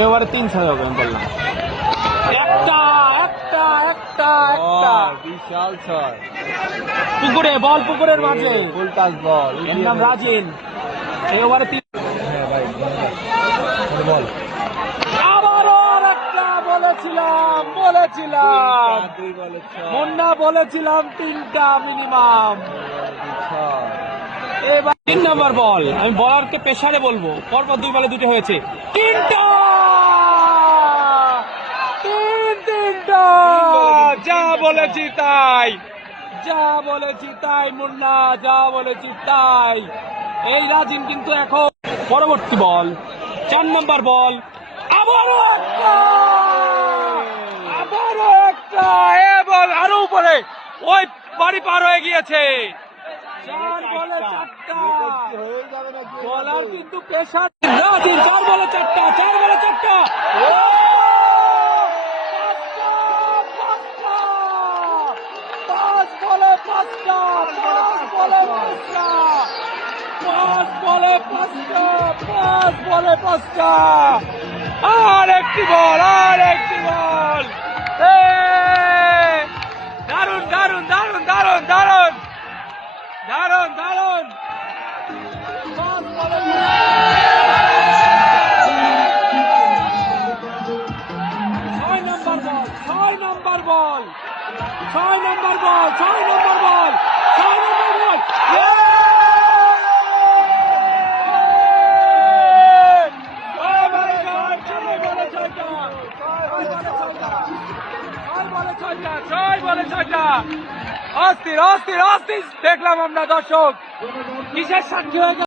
এবারে 3 ছয় হবে আমি বললাম। একটা একটা একটা একটা বিশাল ছয়। পুকুরে বল, পুকুরের মাঝে ফুল টাচ বল। এর নাম রাজিন। এবারে 3। হ্যাঁ ভাই বল। আবারও একটা বলেছিলাম মুন্না, বলেছিলাম 3টা মিনিমাম। এবার 3 নম্বর বল। আমি বলারকে পেশারে বলবো, পরপর 2 বলে 2টা হয়েছে। 3টা যা বলেছি তাই, যা বলেছি তাই মুন্না, যা বলেছি তাই। এই রাজিন কিন্তু এখন পরবর্তী বল 4 নম্বর বল। আবারও একটা এবং আরো উপরে ওই বাড়ি পার হয়ে গিয়েছে। 4 বলে 4টা বলার কিন্তু পেশার রাজিন। 4 বলে 4টা, 4 বলে 4টা। আর একটি বল, আর একটি বল। দারুন দারুন দারুন দারুন দারুন দারুন দারুন। 6 নম্বর বল, 6 নম্বর বল, 6 নম্বর বল, 6 নম্বর বল, 6 নম্বর বল। অস্থির অস্থির অস্থির দেখলাম আমরা দর্শক, কিসের সাক্ষী হয়ে